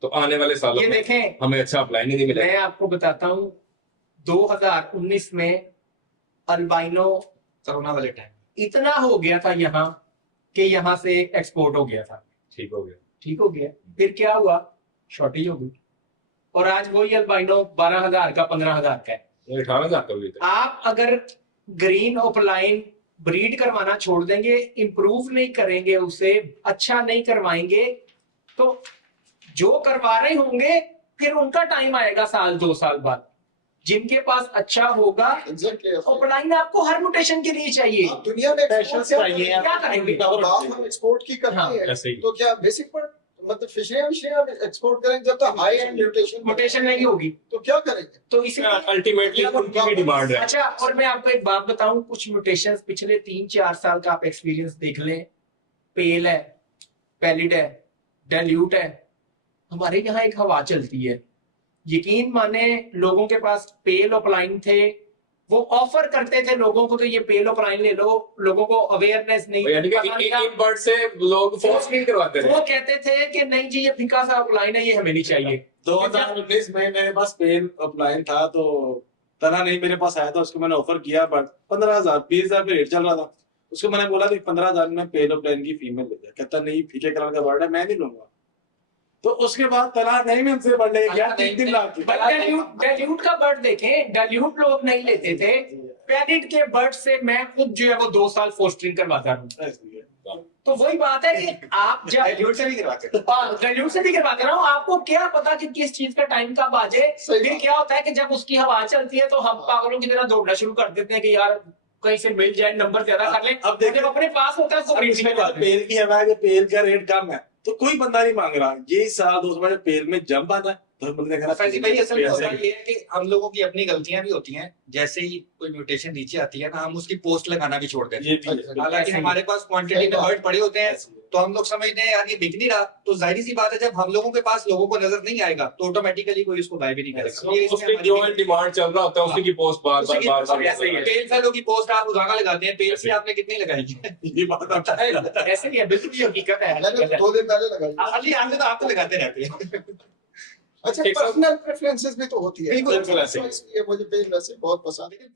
तो आने वाले सालों ये में देखें, हमें अच्छा ऑफलाइन ही नहीं मिलेगा। मैं आपको बताता हूँ 2019 में अल्बाइनो कोरोना वाले टाइम इतना हो गया था यहाँ कि यहाँ से एक्सपोर्ट हो गया था। ठीक हो गया। ठीक हो गया, फिर क्या हुआ, शॉर्टेज हो गई, और आज वही अल्बाइनो 12,000 का 15,000 का है। 18,000 का भी था। आप अगर ग्रीन ऑफलाइन ब्रीड करवाना छोड़ देंगे, इंप्रूव नहीं करेंगे, उसे अच्छा नहीं करवाएंगे, तो जो करवा रहे होंगे फिर उनका टाइम आएगा 1-2 साल बाद, जिनके पास अच्छा होगा। एग्जैक्टली। ऑफलाइन आपको हर मुटेशन के लिए चाहिए। आप दुनिया में Passion export क्या चाहिए, क्या करेंगे? बात हम एक्सपोर्ट की करते हाँ, हैं, ऐसे ही। तो क्या बेसिक पर मतलब फिशरियां एक्सपोर्ट करेंगे जब तक हाई एंड मुटेशन नहीं होगी तो क्या करेंगे? तो इसलिए अल्टीमेटली उनकी भी डिमांड है। अच्छा, और मैं आपको एक बात बताऊं, कुछ म्यूटेशंस पिछले 3-4 साल का आप एक्सपीरियंस देख लें, पेल है, पैलिड है, डाइल्यूट है, हमारे यहाँ एक हवा चलती है। यकीन माने लोगों के पास पेल ऑफलाइन थे, वो ऑफर करते थे लोगों को कि ये पेल ऑफलाइन ले लो, लोगों को अवेयरनेस नहीं, यानी कि एक बर्ड से लोग फोर्स नहीं करवाते थे। वो कहते थे कि नहीं जी ये फीका सा ऑफलाइन है, ये हमें नहीं चाहिए। 2019 में मेरे पास पेन अपलाइन था, तो तना नहीं मेरे पास आया था, उसको मैंने ऑफर किया, बट 15,000 20,000 पे रेट चल रहा था। उसको मैंने बोला कि 15,000 में पेन अपलाइन की फीमेल ले जा। कहता नहीं, फीके कलर का बर्ड है, मैं नहीं लूंगा। तो उसके बाद तना नहीं में हमसे बढ़ने गया 3 लाख। डाइल्यूट का बर्ड देखें, डाइल्यूट लोग नहीं लेते थे, पैलिड के बर्ड से मैं खुद जो है वो 2 साल फोस्टरिंग करवाता हूँ। तो वही बात है कि आप जब डाइल्यूट से नहीं करवाते। डाइल्यूट से भी करवाते रहो, आपको क्या पता कि किस चीज का टाइम कब आ जाए। सही फिर बात। क्या होता है कि जब उसकी हवा चलती है तो हम पागलों की तरह दौड़ना शुरू कर देते हैं कि यार कहीं से मिल जाए, नंबर ज्यादा कर लें। अब देखिए, जब अपने पास होता है तो अब ब्रीड इसमें करवाते हैं। पेल की हवा है कि पेल का रेट कम है, तो कोई बंदा नहीं मांग रहा। ये साल 2 साल पेल में जंप आता है तो बंदे ने फैजी भाई असल में कहा होता ये है कि हम लोगों की अपनी गलतियां भी होती हैं। जैसे ही कोई म्यूटेशन नीचे आती है ना, हम उसकी पोस्ट लगाना भी छोड़ देते हैं। ये भी है। हालांकि हमारे पास क्वांटिटी में बर्ड पड़े होते हैं, तो हम लोग समझते हैं यार ये बिक नहीं रहा, तो जाहिर सी बात है जब हम लोगों के पास लोगों को नजर नहीं आएगा तो ऑटोमेटिकली कोई उसको बाय भी नहीं करेगा। ये इसमें उसकी जो डिमांड चल रहा होता है उसी की पोस्ट बार उसी की- बार अब ऐसे ही है। पेल फेलो की पोस्ट आप रोजाना लगाते हैं, पेल ऐसे से ही। आपने कितनी लगाई है? ये बात आता है। ऐसे ही है, बिल्कुल ये हकीकत है। मैंने तो 2 दिन पहले लगाई। अली आगे तो आप तो लगाते रहते हैं। अच्छा, एक साथ- पर्सनल प्रेफरेंसेस भी तो होती है। बिल्कुल, बिल्कुल ऐसे ही। इसलिए मुझे पेन वैसे बहुत पसंद है।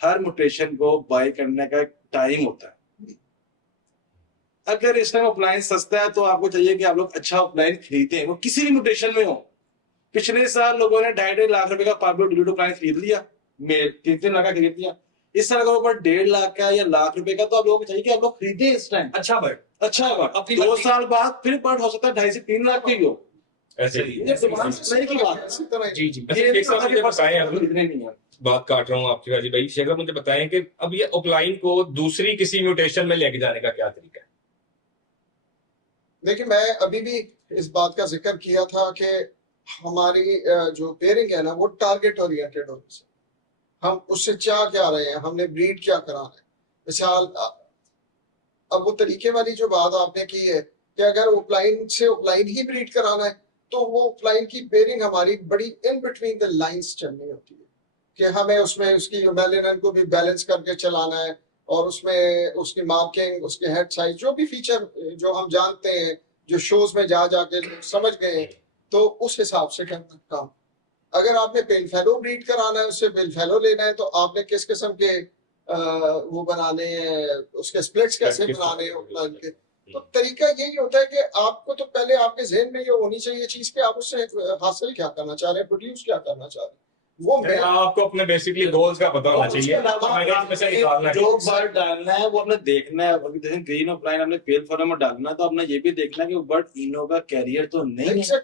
हर म्यूटेशन को बाय करने का एक टाइम होता है। अगर इस टाइम अप्लायंस सस्ता है तो आपको चाहिए कि आप लोग अच्छा अप्लायंस खरीदें, वो किसी भी म्यूटेशन में हो। पिछले साल लोगों ने 2.5 लाख रुपए का पाब्लो डिलीटो अप्लायंस खरीद लिया, 3 लाख का खरीद लिया। इस साल अगर ऊपर 1.5 लाख का या लाख रुपए का, तो आप लोगों को चाहिए कि आप लोग खरीदे इस टाइम अच्छा बट अच्छा होगा। अपनी 2 मर्जी- साल बाद फिर बढ़ हो सकता है 2.5 से 3 लाख की हो। ऐसे ही ये डिमांड सप्लाई की बात है। इसी तरह ही। जी जी। अच्छा, एक साथ मुझे बताएं आप, खरीदने नहीं है। बात काट रहा हूँ आपकी गाजी भाई, शेखर मुझे बताएं कि अब ये अपलाइन को दूसरी किसी म्यूटेशन में लेके जाने का क्या तरीका है? देखिए, मैं अभी भी इस बात का जिक्र किया था कि हमारी जो पेयरिंग है ना, वो टारगेट ओरिएंटेड होनी चाहिए। हम उससे चाह क्या रहे हैं, हमने ब्रीड क्या कराना है। मिसाल अब वो तरीके वाली जो बात आपने की है कि अगर ओपलाइन से ओपलाइन ही ब्रीड कराना है, तो वो ओपलाइन की पेयरिंग हमारी बड़ी इन बिटवीन द लाइंस चलनी होती है कि हमें उसमें उसकी मेलेनिन को भी बैलेंस करके चलाना है, और उसमें उसकी मार्किंग, उसके हेड साइज, जो भी फीचर जो हम जानते हैं, जो शोज में जा जाके समझ गए हैं, तो उस हिसाब से करना काम। अगर आपने पेल फेलो ब्रीड कराना है, उससे पेल फेलो लेना है, तो आपने किस किस्म के वो बनाने हैं, उसके स्प्लिट्स कैसे बनाने हैं ओपलाइन के। तो तरीका यही होता है कि आपको तो पहले आपके जहन में ये होनी चाहिए चीज कि आप उससे हासिल क्या करना चाह रहे हैं, प्रोड्यूस क्या करना चाह रहे हैं। वो मैं आपको अपने बेसिकली गोल्स का पता होना चाहिए, आगे इसमें से निकालना है। जो बर्ड डालना है वो आपने देखना है। अभी जैसे ग्रीन ऑफलाइन हमने पेल फॉर्म में डालना है, तो आपने ये भी देखना है कि वो बर्ड इनो का कैरियर तो नहीं है।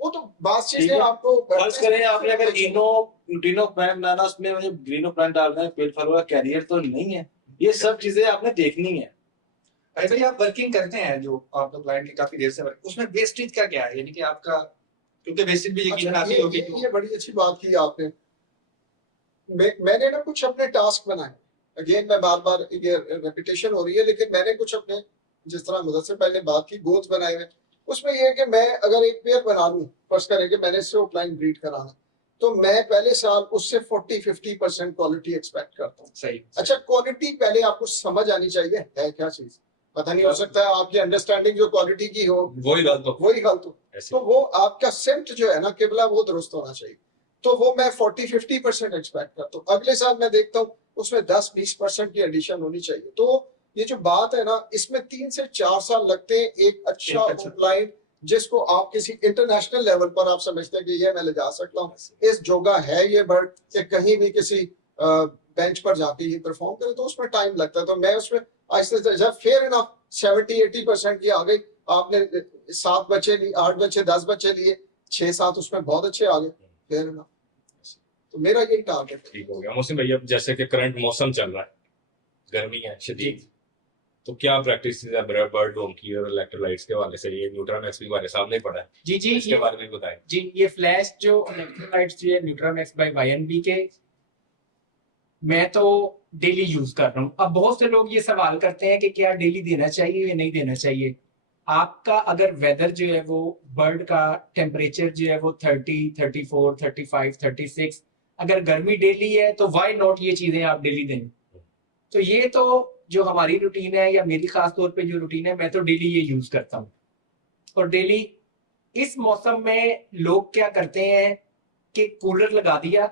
वो तो बात चीज ठीक है है। आपको फर्ज करें आपने अगर इनो प्लांट डालना, उसमें मुझे ग्रीनो प्लांट डालना है, पेल फॉर्म का कैरियर तो नहीं है। ये सब चीजें आपने देखनी है। अरे भाई आप वर्किंग करते हैं जो आप लोग क्लाइंट की काफी देर से वर्क, उसमें वेस्टेज का क्या है, यानी कि आपका, क्योंकि वेस्टेज भी यकीन अच्छा, आती होगी ये बड़ी अच्छी बात की आपने। मैंने ना कुछ अपने टास्क बनाए। अगेन मैं बार बार ये रेपिटेशन हो रही है, लेकिन मैंने कुछ अपने, जिस तरह मुदस्सिर पहले बात की, गोल्स बनाए हुए। उसमें ये है कि मैं अगर एक पेयर बना लूं, फर्ज करें कि मैंने इससे ऑफलाइन ब्रीड कराना, तो मैं पहले साल उससे 40-50% क्वालिटी एक्सपेक्ट करता हूँ। सही। अच्छा, क्वालिटी पहले आपको समझ आनी चाहिए है क्या चीज। पता नहीं, हो सकता है आपकी अंडरस्टैंडिंग जो क्वालिटी की हो वही गलत हो वही गलत हो, ऐसे। तो वो आपका सिम्ट जो है ना किबला, वो दुरुस्त होना चाहिए। तो वो मैं 40-50% एक्सपेक्ट करता हूँ। अगले साल मैं देखता हूँ उसमें 10-20% की एडिशन होनी चाहिए। तो ये जो बात है ना, इसमें 3 से 4 साल लगते हैं एक अच्छा ऑफलाइन, जिसको आप किसी इंटरनेशनल लेवल पर आप समझते हैं कि ये मैं ले जा सकता हूँ, इस जोगा है ये बर्ड कि कहीं भी किसी बेंच पर जाके ये परफॉर्म करे, तो उसमें टाइम लगता है। तो मैं उसमें आहिस्ते जब फेयर इनफ 70-80% की आ गई, आपने 7 बच्चे लिए, 8 बच्चे, 10 बच्चे लिए, 6-7 उसमें बहुत अच्छे आ गए, फेयर इनफ। तो मेरा यही टारगेट है। ठीक हो गया। मौसम भैया, जैसे कि करंट मौसम चल रहा है, गर्मी है शदीद, तो क्या प्रैक्टिस है बर्ड रूम की और इलेक्ट्रोलाइट्स के हवाले से? ये न्यूट्रामैक्स भी हमारे सामने पड़ा है, जी जी। इसके बारे में बताएं। जी, ये फ्लैश जो इलेक्ट्रोलाइट्स जो है न्यूट्रामैक्स बाय वाईएनबी के, मैं तो डेली यूज कर रहा हूँ। अब बहुत से लोग ये सवाल करते हैं कि क्या डेली देना चाहिए या नहीं देना चाहिए। आपका अगर वेदर जो है वो, बर्ड का टेम्परेचर जो है वो 30, 34, 35, 36, अगर गर्मी डेली है तो व्हाई नॉट ये चीजें आप डेली दें। तो ये तो जो हमारी रूटीन है, या मेरी खास तौर पे जो रूटीन है, मैं तो डेली ये यूज करता हूँ। और डेली इस मौसम में लोग क्या करते हैं कि कूलर लगा दिया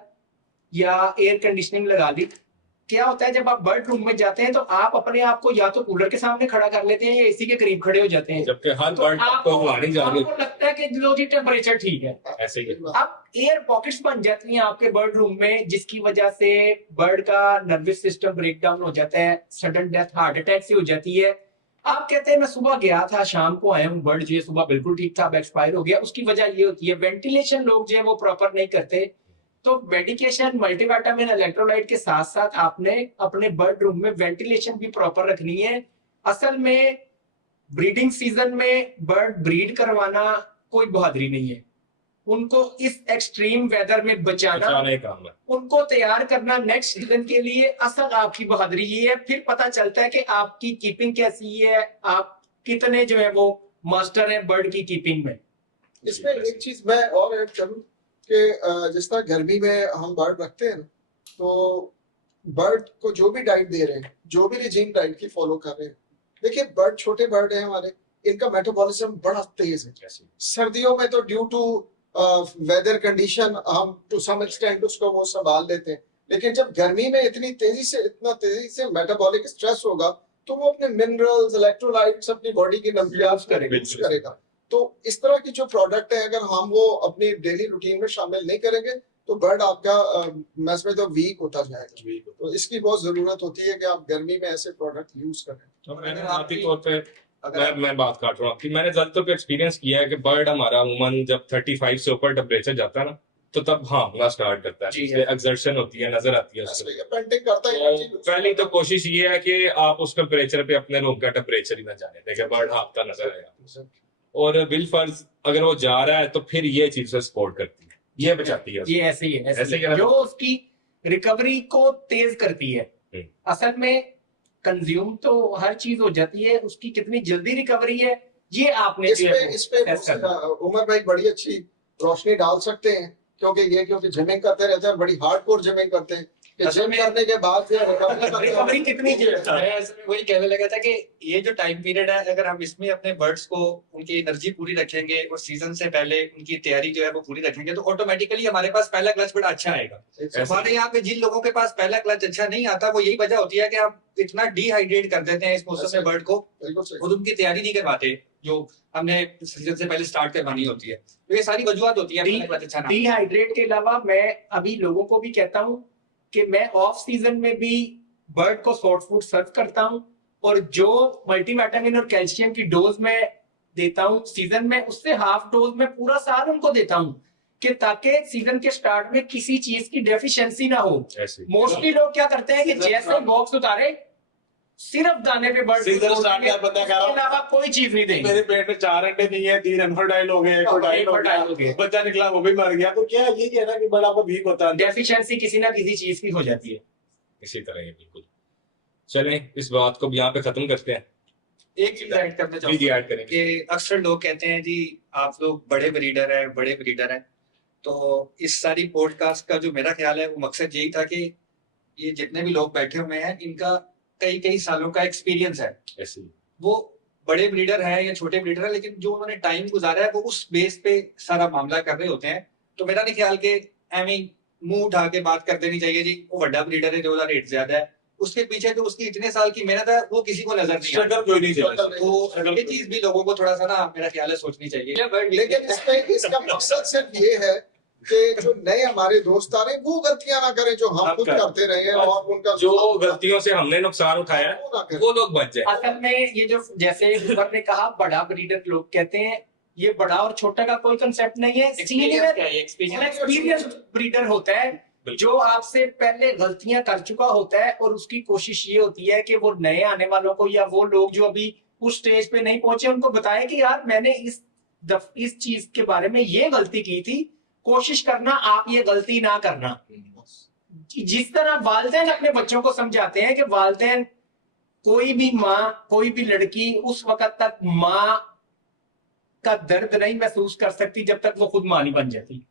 या एयर कंडीशनिंग लगा दी। क्या होता है, जब आप बर्ड रूम में जाते हैं तो आप अपने आप को या तो कूलर के सामने खड़ा कर लेते हैं या एसी के करीब खड़े हो जाते हैं, जबकि हर तो बर्ड को हवा नहीं जा रही। आपको लगता है कि लो जी टेम्परेचर ठीक है। ऐसे ही अब एयर पॉकेट्स बन जाती हैं आपके बर्ड रूम में, जिसकी वजह से बर्ड का नर्वस सिस्टम ब्रेक डाउन हो जाता है, सडन डेथ हार्ट अटैक से हो जाती है। आप कहते हैं मैं सुबह गया था, शाम को आया हूँ, बर्ड जो है सुबह बिल्कुल ठीक था, अब एक्सपायर हो गया। उसकी वजह ये होती है वेंटिलेशन लोग जो है वो प्रॉपर नहीं करते। तो मेडिकेशन, मल्टीविटामिन, इलेक्ट्रोलाइट के साथ साथ आपने अपने बर्ड रूम में वेंटिलेशन भी प्रॉपर रखनी है। असल में ब्रीडिंग सीजन में बर्ड ब्रीड करवाना कोई बहादुरी नहीं है, उनको इस एक्सट्रीम वेदर में बचाना, बचाने का काम है। उनको तैयार करना नेक्स्ट सीजन के लिए, असल आपकी बहादुरी ये है। फिर पता चलता है कि आपकी कीपिंग कैसी है, आप कितने जो है वो मास्टर हैं बर्ड की कीपिंग में? इसमें एक चीज मैं और ऐड करूं कि जिस तरह गर्मी में हम बर्ड रखते हैं ना, तो बर्ड को जो भी डाइट दे रहे हैं, जो भी रिजीम डाइट की फॉलो कर रहे हैं, देखिए बर्ड छोटे बर्ड हैं हमारे, इनका मेटाबॉलिज्म बड़ा तेज है। सर्दियों में तो ड्यू टू वेदर कंडीशन हम टू सम एक्सटेंट उसको वो संभाल लेते हैं, लेकिन जब गर्मी में इतना तेजी से मेटाबॉलिक स्ट्रेस होगा तो वो अपने मिनरल्स, इलेक्ट्रोलाइट्स अपनी बॉडी की नब्जियात करेगा। तो इस तरह की जो प्रोडक्ट है अगर हम वो अपनी डेली रूटीन में शामिल नहीं करेंगे तो बर्ड आपका मैं समझता हूं वीक होता जाएगा। तो इसकी बहुत जरूरत होती है कि आप गर्मी में ऐसे प्रोडक्ट यूज करें। तो मैंने आती तौर पे मैं बात काट रहा हूँ आपकी, मैंने ज्यादातर पे एक्सपीरियंस किया है कि बर्ड हमारा अमूमन जब 35 से ऊपर टेम्परेचर जाता है ना, तो तब भागना स्टार्ट करता है, इसलिए एक्सर्शन होती है, नजर आती है उसको। पेंटिंग करता है। तो पहली तो कोशिश ये है कि आप उस टेम्परेचर पे अपने रूम का टेम्परेचर ही ना जाने देखे, बर्ड भागता नजर आएगा। और बिल फर्ज अगर वो जा रहा है तो फिर ये चीज से सपोर्ट करती है, ये बचाती है। ये ऐसे ही है, ऐसे ही है। जो उसकी रिकवरी को तेज करती है। असल में कंज्यूम तो हर चीज हो जाती है, उसकी कितनी जल्दी रिकवरी है ये आपने इस पे उमर भाई बड़ी अच्छी रोशनी डाल सकते हैं, क्योंकि जिमिंग करते रहते हैं, बड़ी हार्डकोर जिमिंग करते हैं कि जिम करने के बाद फिर रिकवरी कितनी मैं ऐसे में वही कहने लगा था कि ये जो टाइम पीरियड है अगर हम इसमें अपने बर्ड्स को उनकी एनर्जी पूरी रखेंगे और सीजन से पहले उनकी तैयारी जो है वो पूरी रखेंगे तो ऑटोमेटिकली हमारे पास पहला क्लच बड़ा अच्छा आएगा। हमारे यहाँ पे जिन लोगों के पास पहला क्लच अच्छा नहीं आता वो यही वजह होती है कि हम इतना डिहाइड्रेट कर देते हैं इस मौसम में बर्ड को और उनकी तैयारी नहीं करवाते जो हमने सीजन से पहले स्टार्ट करवानी होती है। तो ये सारी वजूहत होती है। डिहाइड्रेट के अलावा मैं अभी लोगों को भी कहता हूँ कि मैं ऑफ सीजन में भी बर्ड को सॉफ्ट फूड सर्व करता हूँ और जो मल्टीविटामिन और कैल्शियम की डोज में देता हूँ सीजन में, उससे हाफ डोज में पूरा साल उनको देता हूँ कि ताकि सीजन के स्टार्ट में किसी चीज की डेफिशिएंसी ना हो। मोस्टली लोग क्या करते हैं कि जैसे बॉक्स उतारे सिर्फ दाने पे बर्ड सीजन स्टार्ट किया, बंदा कह रहा के अलावा कोई चीज नहीं देंगे। मेरे पेट में 4 अंडे नहीं है, 3 इन्फर्टाइल हो गए, इन्फर्टाइल हो गया, बच्चा निकला वो भी मर गया। तो क्या ये है ना कि बड़ा को वीक होता है, डेफिशिएंसी किसी ना किसी चीज की हो जाती है। इसी तरह है बिल्कुल। चलें इस बात को यहाँ पे खत्म करते हैं। एक चीज ऐड करना चाहूंगा कि अक्सर लोग कहते हैं जी आप लोग बड़े ब्रीडर हैं, तो इस सारी पॉडकास्ट का जो मेरा ख्याल है वो मकसद यही था कि ये जितने भी लोग बैठे हुए हैं इनका कई सालों का एक्सपीरियंस है। ऐसे वो बड़े ब्रीडर है या छोटे ब्रीडर है, लेकिन जो उन्होंने टाइम गुजारा है वो उस बेस पे सारा मामला कर रहे होते हैं। तो मेरा नहीं ख्याल के एवं मुंह उठा के बात कर देनी चाहिए जी वो बड़ा ब्रीडर है जो उसका रेट ज्यादा है, उसके पीछे जो उसकी इतने साल की मेहनत है वो किसी को नजर नहीं आता। कोई नहीं देता। तो ये चीज भी लोगों को थोड़ा सा ना मेरा ख्याल है सोचनी चाहिए। लेकिन इसका मकसद सिर्फ ये है कि जो नए हमारे दोस्त आ रहे हैं वो गलतियां ना करें जो हम खुद करते रहे हैं और उनका जो गलतियों से हमने नुकसान उठाया वो लोग बच जाए। असल में ये जो जैसे ऊपर ने कहा बड़ा ब्रीडर लोग कहते हैं, ये बड़ा और छोटा का कोई कंसेप्ट नहीं है, एक्सपीरियंस ब्रीडर होता है जो आपसे पहले गलतियां कर चुका होता है और उसकी कोशिश ये होती है कि वो नए आने वालों को या वो लोग जो अभी उस स्टेज पे नहीं पहुंचे उनको बताए कि यार मैंने इस चीज के बारे में ये गलती की थी, कोशिश करना आप ये गलती ना करना। जिस तरह वालिदैन अपने बच्चों को समझाते हैं कि वालिदैन कोई भी माँ कोई भी लड़की उस वक्त तक माँ का दर्द नहीं महसूस कर सकती जब तक वो खुद माँ नहीं बन जाती,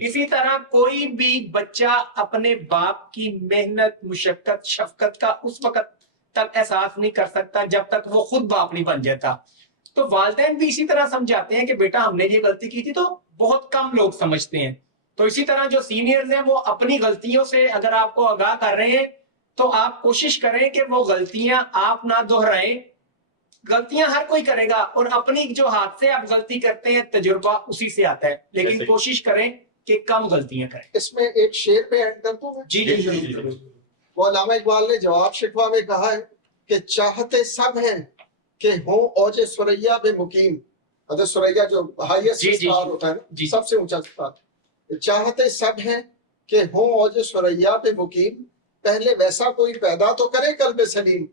इसी तरह कोई भी बच्चा अपने बाप की मेहनत, मुशक्कत, शफकत का उस वक्त तक एहसास नहीं कर सकता जब तक वो खुद बाप नहीं बन जाता। तो वालिदैन भी इसी तरह समझाते हैं कि बेटा हमने ये गलती की थी, तो बहुत कम लोग समझते हैं। तो इसी तरह जो सीनियर्स हैं वो अपनी गलतियों से अगर आपको आगाह कर रहे हैं तो आप कोशिश करें कि वो गलतियां आप ना दोहराएं। गलतियां हर कोई करेगा और अपनी जो हाथ से आप गलती करते हैं तजुर्बा उसी से आता है, लेकिन कोशिश करें कि कम गलतियां करें। इसमें एक शेर पे ऐड कर दूं मैं? जी। वो अल्लामा इकबाल ने जवाब शिकवा में कहा है कि चाहते सब हैं कि हो औजे सुरैया बे मुकीम, अदर सुरैया जो हाईएस्ट स्टार होता है ना, सबसे ऊंचा स्टार, चाहते सब हैं कि हो औजे सुरैया बे मुकीम, पहले वैसा कोई पैदा तो करे कल्बे सलीम,